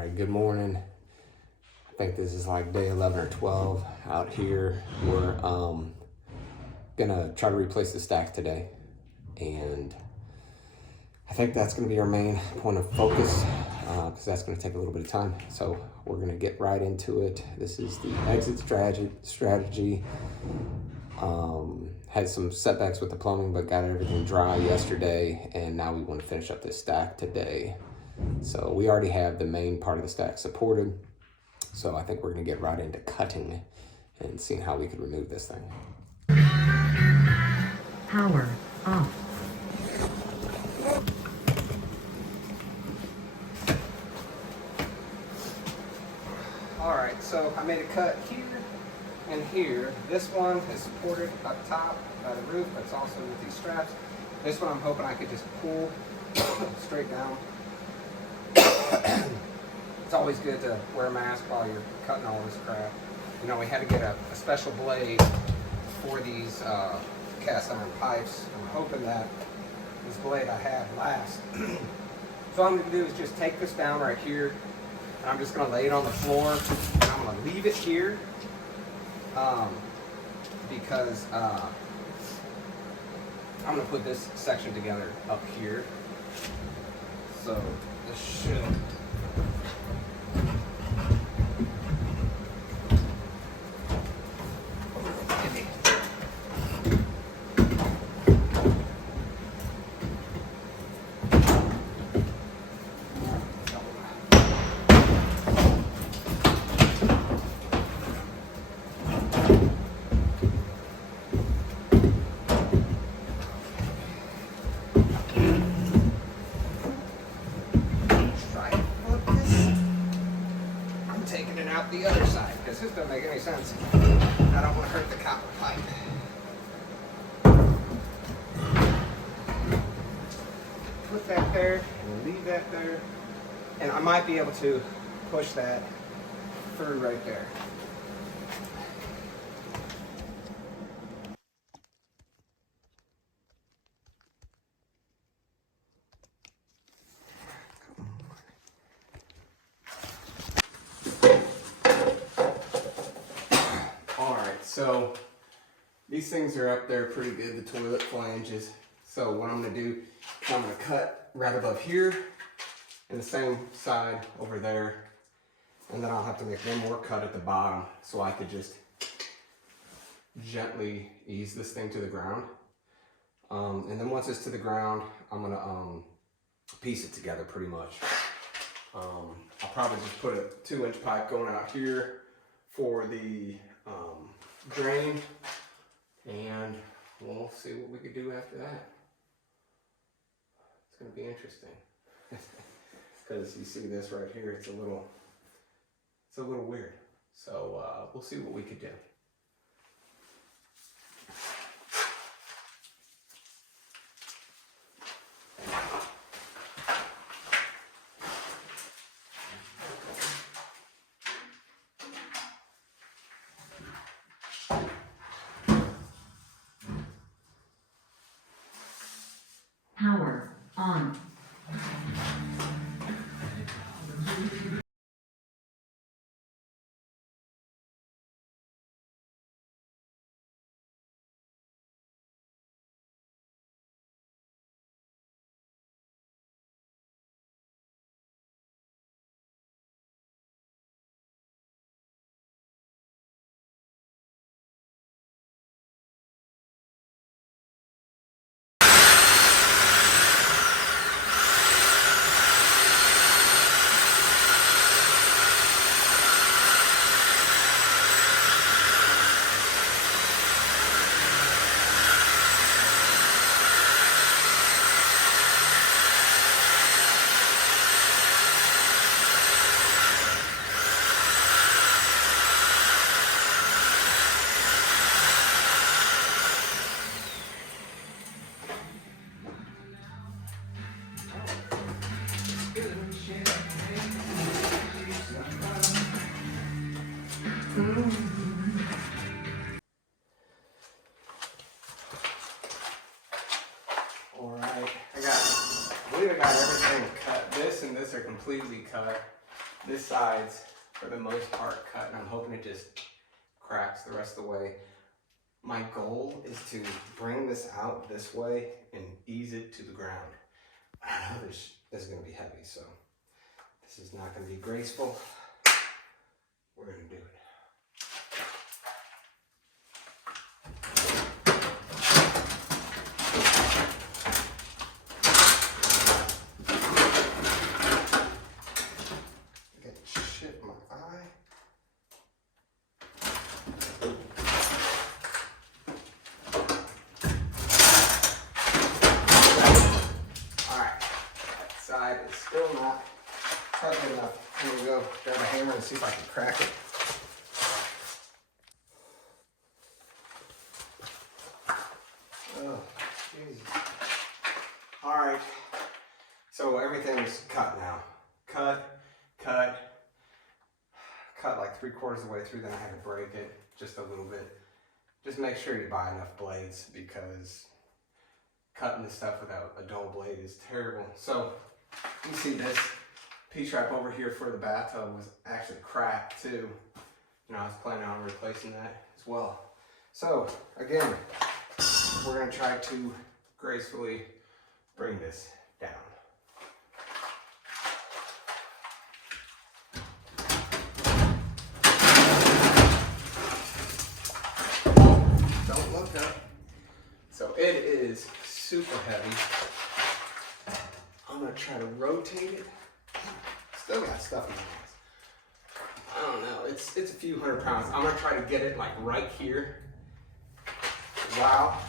right, good morning. I think this is like day 11 or 12 out here. We're gonna try to replace the stack today, and I think that's gonna be our main point of focus because that's gonna take a little bit of time. So we're gonna get right into it. This is the exit strategy. Had some setbacks with the plumbing, but got everything dry yesterday, and now we want to finish up this stack today. So we already have the main part of the stack supported. So I think we're gonna get right into cutting and seeing how we could remove this thing. Power off. All right, so I made a cut here and here. This one is supported up top by the roof, but it's also with these straps. This one I'm hoping I could just pull straight down. It's always good to wear a mask while you're cutting all this crap. You know, we had to get a special blade for these cast iron pipes. I'm hoping that this blade I have lasts. So all I'm going to do is just take this down right here, and I'm just going to lay it on the floor, and I'm going to leave it here because I'm going to put this section together up here. So this should the other side, because this doesn't make any sense. I don't want to hurt the copper pipe. Put that there and leave that there, and I might be able to push that through right there. So these things are up there pretty good, the toilet flanges. So what I'm going to do, I'm going to cut right above here and the same side over there. And then I'll have to make one more cut at the bottom so I could just gently ease this thing to the ground. And then once it's to the ground, I'm going to piece it together pretty much. I'll probably just put a 2-inch pipe going out here for the drain, and we'll see what we could do after that. It's going to be interesting because you see this right here, it's a little weird. So we'll see what we could do. Power on. Alright, I believe I got everything cut. This and this are completely cut. This side's, for the most part, cut, and I'm hoping it just cracks the rest of the way. My goal is to bring this out this way and ease it to the ground. I know this is going to be heavy, so this is not going to be graceful. We're going to do it. It's still not tight enough. I'm gonna go grab a hammer and see if I can crack it. Oh, Jesus. All right, so everything's cut now. Cut like 3/4 of the way through, then I had to break it just a little bit. Just make sure you buy enough blades because cutting this stuff without a dull blade is terrible. So you see this P-trap over here for the bathtub was actually cracked too. And I was planning on replacing that as well. So again, we're gonna try to gracefully bring this down. Don't look up. So it is super heavy. I'm gonna try to rotate it. Still got stuff in my hands. I don't know, it's a few 100 pounds. I'm gonna try to get it like right here. Wow.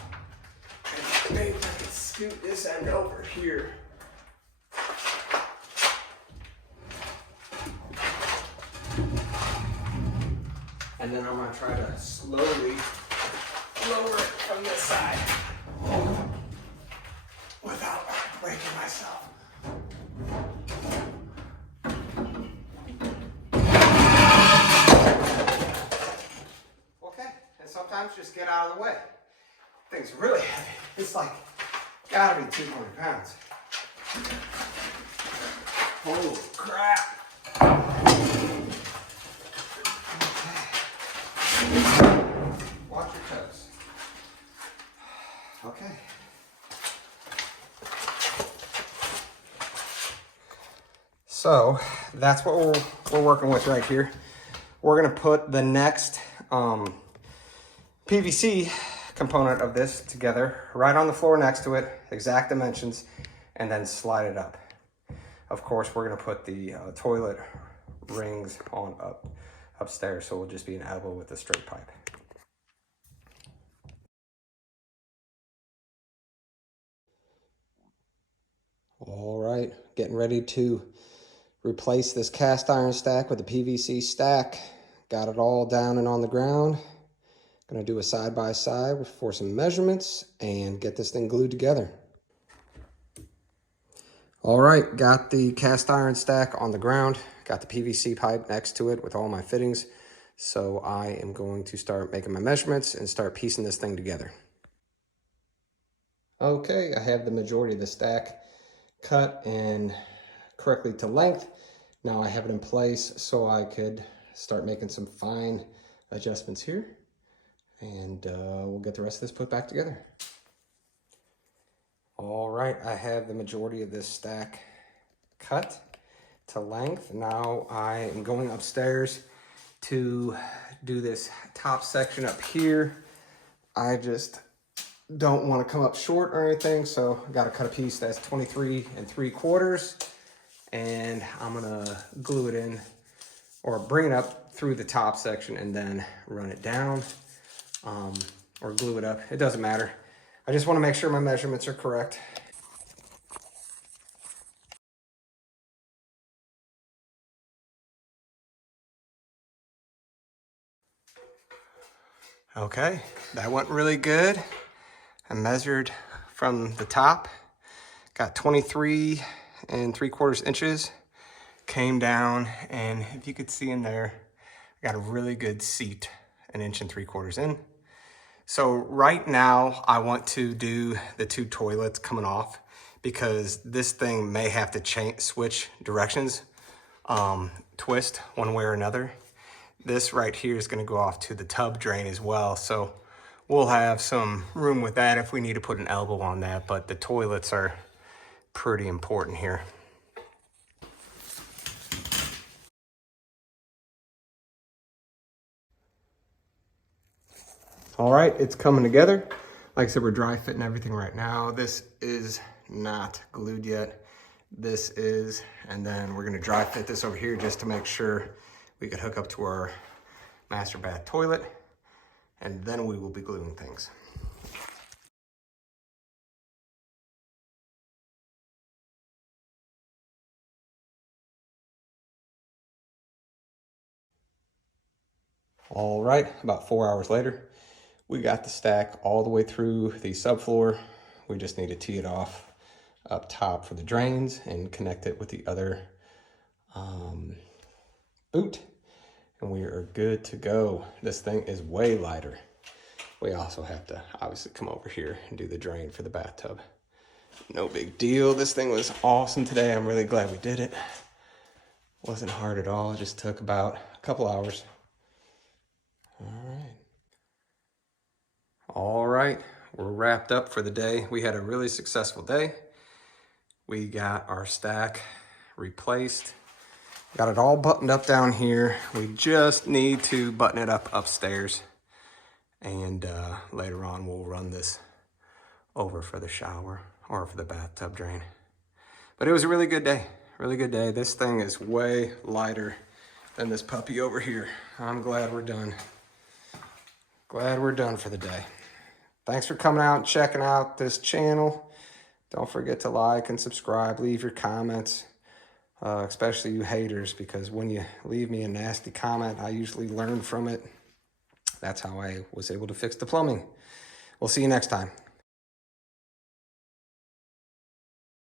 And maybe I can scoot this end over here. And then I'm gonna try to slowly lower it from this side without breaking myself. Okay, and sometimes just get out of the way. Thing's really heavy. It's like, gotta be 200 pounds. Holy crap. Okay. Watch your toes. Okay. So that's what we're working with right here. We're gonna put the next PVC component of this together right on the floor next to it, exact dimensions, and then slide it up. Of course, we're gonna put the toilet rings on upstairs, so it'll just be an elbow with a straight pipe. All right, getting ready to replace this cast iron stack with a PVC stack. Got it all down and on the ground. Gonna do a side by side for some measurements and get this thing glued together. All right, got the cast iron stack on the ground. Got the PVC pipe next to it with all my fittings. So I am going to start making my measurements and start piecing this thing together. Okay, I have the majority of the stack cut and correctly to length. Now I have it in place so I could start making some fine adjustments here, and we'll get the rest of this put back together. All right, I have the majority of this stack cut to length. Now I am going upstairs to do this top section up here. I just don't want to come up short or anything, so I got to cut a piece that's 23 3/4, and I'm gonna glue it in or bring it up through the top section and then run it down, or glue it up. It doesn't matter. I just want to make sure my measurements are correct. Okay, that went really good. I measured from the top, got 23 3/4 inches, came down, and if you could see in there, I got a really good seat, 1 3/4 in. So right now I want to do the 2 toilets coming off because this thing may have to switch directions twist one way or another. This right here is going to go off to the tub drain as well, so we'll have some room with that if we need to put an elbow on that, but the toilets are pretty important here. All right, it's coming together. Like I said, we're dry fitting everything right now. This is not glued yet. This is, and then we're gonna dry fit this over here just to make sure we could hook up to our master bath toilet, and then we will be gluing things. All right, about 4 hours later, we got the stack all the way through the subfloor. We just need to tee it off up top for the drains and connect it with the other boot, and we are good to go. This thing is way lighter. We also have to obviously come over here and do the drain for the bathtub. No big deal. This thing was awesome today. I'm really glad we did it. Wasn't hard at all. It just took about a couple hours. All right, we're wrapped up for the day. We had a really successful day. We got our stack replaced. Got it all buttoned up down here. We just need to button it up upstairs. And later on, we'll run this over for the shower or for the bathtub drain. But it was a really good day, really good day. This thing is way lighter than this puppy over here. I'm glad we're done. Glad we're done for the day. Thanks for coming out and checking out this channel. Don't forget to like and subscribe, leave your comments, especially you haters, because when you leave me a nasty comment, I usually learn from it. That's how I was able to fix the plumbing. We'll see you next time.